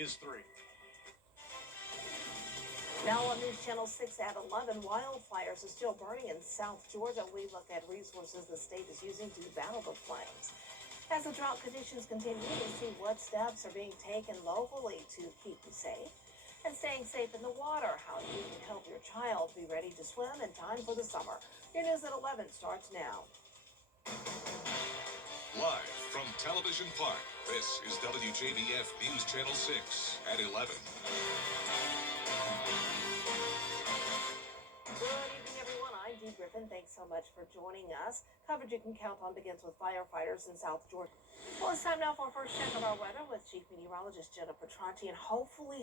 is 3. Now on News Channel 6 at 11, wildfires are still burning in South Georgia. We look at resources the state is using to battle the flames. As the drought conditions continue, we'll see what steps are being taken locally to keep you safe. And staying safe in the water, how you can help your child be ready to swim in time for the summer. Your news at 11 starts now. Live from Television Park, this is WJBF News Channel 6 at 11. Good evening, everyone. I'm Dee Griffin. Thanks so much for joining us. Coverage you can count on begins with firefighters in South Georgia. Well, it's time now for our first check of our weather with Chief Meteorologist Jenna Petranti, and hopefully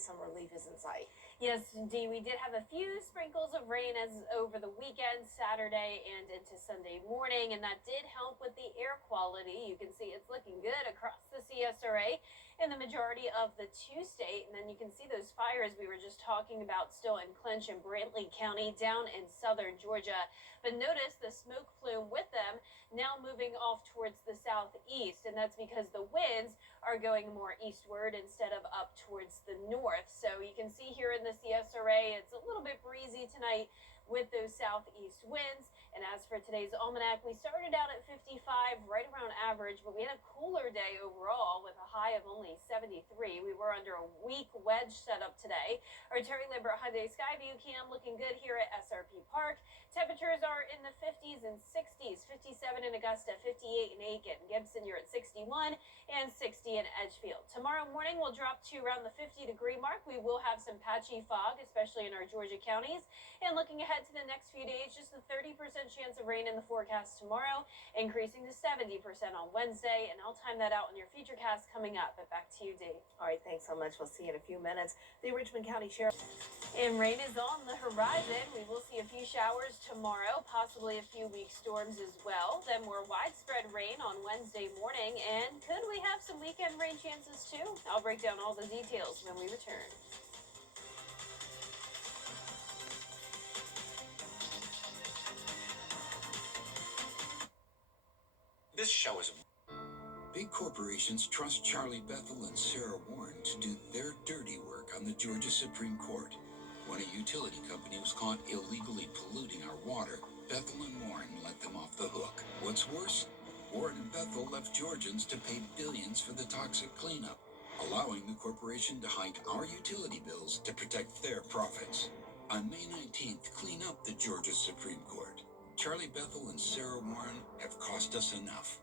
some relief is in sight. Yes, Dee, we did have a few sprinkles of rain as over the weekend, Saturday and into Sunday morning, and that did help with the air quality. You can see it's looking good across the CSRA in the majority of the two-state, and then you can see those fires we were just talking about still in Clinch and Brantley County down in southern Georgia. But notice the smoke plume with them now moving off towards the southeast, and that's because the winds are going more eastward instead of up towards the north. So you can see here in the CSRA, it's a little bit breezy tonight with those southeast winds. And as for today's almanac, we started out at 55, right around average, but we had a cooler day overall with a high of only 73. We were under a weak wedge setup today. Our Terry Lambert Hyundai Skyview cam looking good here at SRP Park. Temperatures are in the 50s and 60s, 57 in Augusta, 58 in Aiken. Gibson, you're at 61 and 60 in Edgefield. Tomorrow morning, we'll drop to around the 50-degree mark. We will have some patchy fog, especially in our Georgia counties. And looking ahead to the next few days, just a 30% chance of rain in the forecast tomorrow, increasing to 70% on Wednesday. And I'll time that out in your Futurecast coming up. But back to you, Dave. All right, thanks so much. We'll see you in a few minutes. The Richmond County Sheriff. And rain is on the horizon. We will see a few showers tomorrow, possibly a few weak storms as well. Then more widespread rain on Wednesday morning. And could we have some weekend rain chances too? I'll break down all the details when we return. This show is... Big corporations trust Charlie Bethel and Sarah Warren to do their dirty work on the Georgia Supreme Court. When a utility company was caught illegally polluting our water, Bethel and Warren let them off the hook. What's worse, Warren and Bethel left Georgians to pay billions for the toxic cleanup, allowing the corporation to hike our utility bills to protect their profits. On May 19th, clean up the Georgia Supreme Court. Charlie Bethel and Sarah Warren have cost us enough.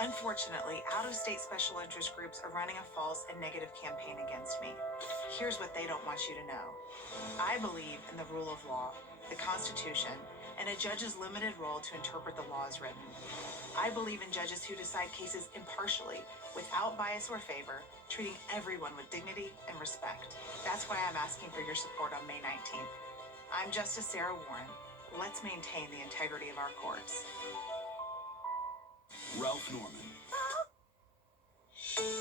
Unfortunately, out-of-state special interest groups are running a false and negative campaign against me. Here's what they don't want you to know. I believe in the rule of law, the Constitution, and a judge's limited role to interpret the law as written. I believe in judges who decide cases impartially, without bias or favor, treating everyone with dignity and respect. That's why I'm asking for your support on May 19th. I'm Justice Sarah Warren. Let's maintain the integrity of our courts. Ralph Norman.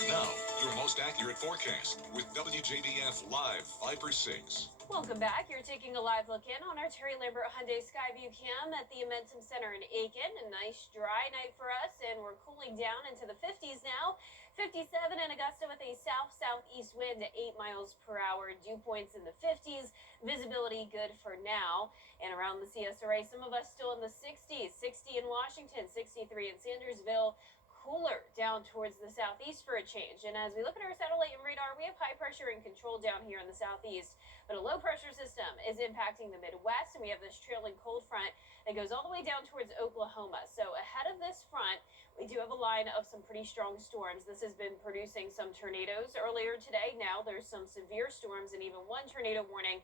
Now, your most accurate forecast with WJBF Live 5/6. Welcome back. You're taking a live look in on our Terry Lambert Hyundai Skyview cam at the Amentum Center in Aiken. A nice dry night for us, and we're cooling down into the 50s now. 57 in Augusta with a south-southeast wind at 8 miles per hour. Dew points in the 50s. Visibility good for now. And around the CSRA, some of us still in the 60s. 60 in Washington, 63 in Sandersville. Cooler down towards the southeast for a change. And as we look at our satellite and radar, we have high pressure and control down here in the southeast. But a low pressure system is impacting the Midwest, and we have this trailing cold front that goes all the way down towards Oklahoma. So ahead of this front, we do have a line of some pretty strong storms. This has been producing some tornadoes earlier today. Now there's some severe storms and even one tornado warning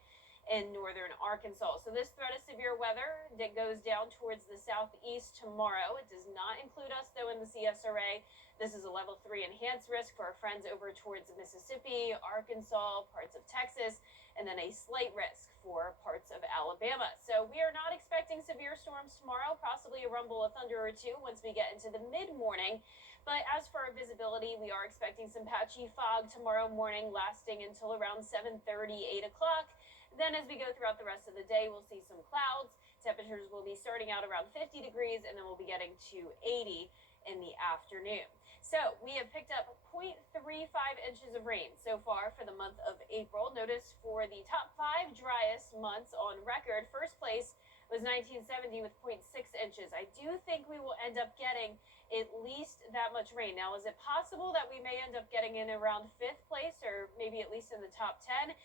in northern Arkansas. So this threat of severe weather that goes down towards the southeast tomorrow. It does not include us, though, in the CSRA. This is a level 3 enhanced risk for our friends over towards Mississippi, Arkansas, parts of Texas, and then a slight risk for parts of Alabama. So we are not expecting severe storms tomorrow, possibly a rumble of thunder or two once we get into the mid-morning. But as for our visibility, we are expecting some patchy fog tomorrow morning lasting until around 7:30, 8 o'clock. Then as we go throughout the rest of the day, we'll see some clouds. Temperatures will be starting out around 50 degrees, and then we'll be getting to 80 in the afternoon. So we have picked up 0.3 3-5 inches of rain so far for the month of April. Notice for the top 5 driest months on record, first place was 1970 with 0.6 inches. I do think we will end up getting at least that much rain. Now, is it possible that we may end up getting in around 5th place or maybe at least in the top 10?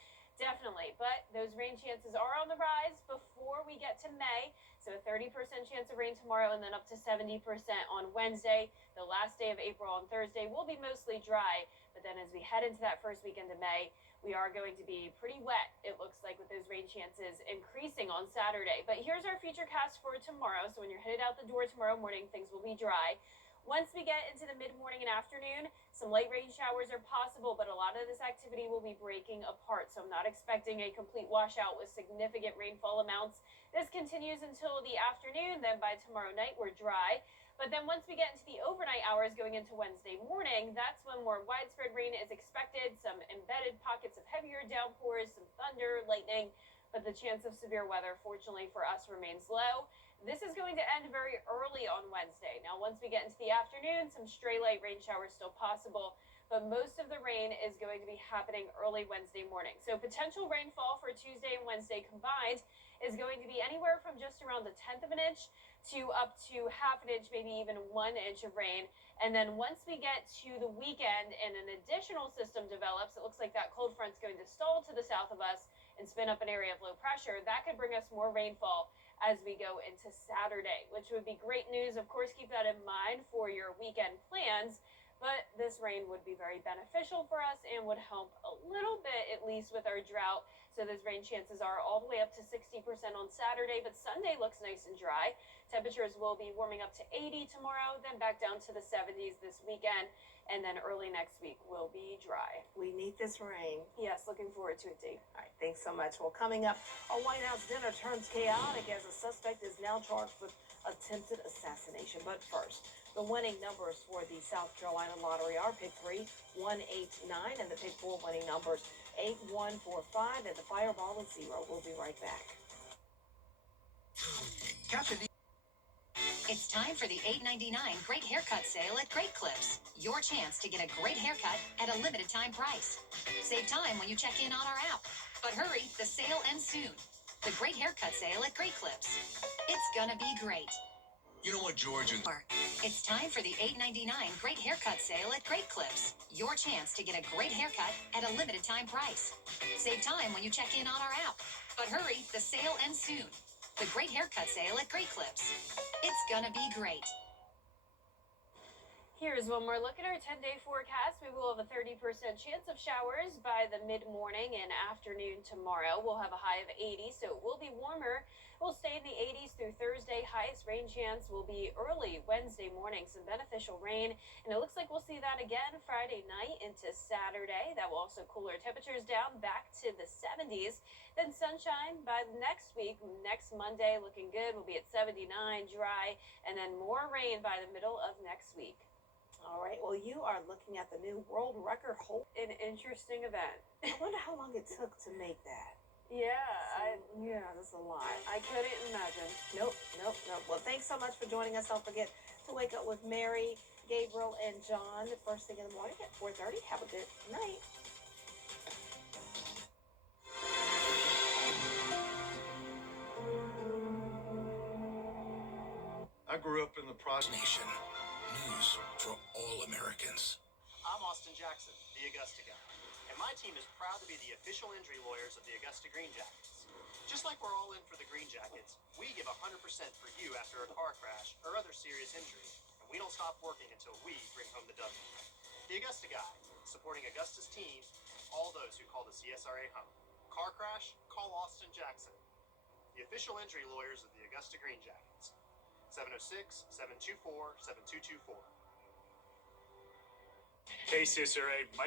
Definitely, but those rain chances are on the rise before we get to May. So a 30% chance of rain tomorrow and then up to 70% on Wednesday. The last day of April on Thursday will be mostly dry, but then as we head into that first weekend of May, we are going to be pretty wet, it looks like, with those rain chances increasing on Saturday. But here's our future cast for tomorrow. So when you're headed out the door tomorrow morning, things will be dry. Once we get into the mid-morning and afternoon, some light rain showers are possible, but a lot of this activity will be breaking apart. So I'm not expecting a complete washout with significant rainfall amounts. This continues until the afternoon. Then by tomorrow night, we're dry. But then once we get into the overnight hours going into Wednesday morning, that's when more widespread rain is expected. Some embedded pockets of heavier downpours, some thunder, lightning. But the chance of severe weather, fortunately for us, remains low. This is going to end very early on Wednesday. Now, once we get into the afternoon, some stray light rain showers still possible, but most of the rain is going to be happening early Wednesday morning. So potential rainfall for Tuesday and Wednesday combined is going to be anywhere from just around 1/10 of an inch to up to 1/2 inch, maybe even 1 inch of rain. And then once we get to the weekend and an additional system develops, it looks like that cold front's going to stall to the south of us and spin up an area of low pressure. That could bring us more rainfall as we go into Saturday, which would be great news. Of course, keep that in mind for your weekend plans, but this rain would be very beneficial for us and would help a little bit, at least with our drought. So those rain chances are all the way up to 60% on Saturday, but Sunday looks nice and dry. Temperatures will be warming up to 80 tomorrow, then back down to the 70s this weekend, and then early next week will be dry. We need this rain. Yes, looking forward to it, Dee. All right, thanks so much. Well, coming up, a White House dinner turns chaotic as a suspect is now charged with attempted assassination. But first, the winning numbers for the South Carolina lottery are pick 3, 189, and the pick 4 winning numbers 8, 1, 4, 5, and the fireball is 0. We'll be right back. It's time for the $8.99 Great Haircut Sale at Great Clips. Your chance to get a great haircut at a limited time price. Save time when you check in on our app. But hurry, the sale ends soon. The Great Haircut Sale at Great Clips. It's gonna be great. You know what, George? It's time for the $8.99 Great Haircut Sale at Great Clips. Your chance to get a great haircut at a limited time price. Save time when you check in on our app. But hurry, the sale ends soon. The Great Haircut Sale at Great Clips. It's gonna be great. Here's one more look at our 10-day forecast. We will have a 30% chance of showers by the mid-morning and afternoon tomorrow. We'll have a high of 80, so it will be warmer. We'll stay in the 80s through Thursday. Highest rain chance will be early Wednesday morning. Some beneficial rain, and it looks like we'll see that again Friday night into Saturday. That will also cool our temperatures down back to the 70s. Then sunshine by next week. Next Monday looking good. We'll be at 79, dry, and then more rain by the middle of next week. All right, well, you are looking at the new world record hold. An interesting event. I wonder how long it took to make that. Yeah, Yeah, that's a lot. I couldn't imagine. Nope. Well, thanks so much for joining us. Don't forget to wake up with Mary, Gabriel, and John the first thing in the morning at 4:30. Have a good night. I grew up in the Nation. News for all Americans. I'm Austin Jackson, the Augusta guy, and my team is proud to be the official injury lawyers of the Augusta Green Jackets. Just like we're all in for the Green Jackets, we give 100% for you after a car crash or other serious injury, and we don't stop working until we bring home the W. The Augusta guy, supporting Augusta's team, all those who call the CSRA home. Car crash? Call Austin Jackson, the official injury lawyers of the Augusta Green Jackets. 706-724-7224. KCSRA.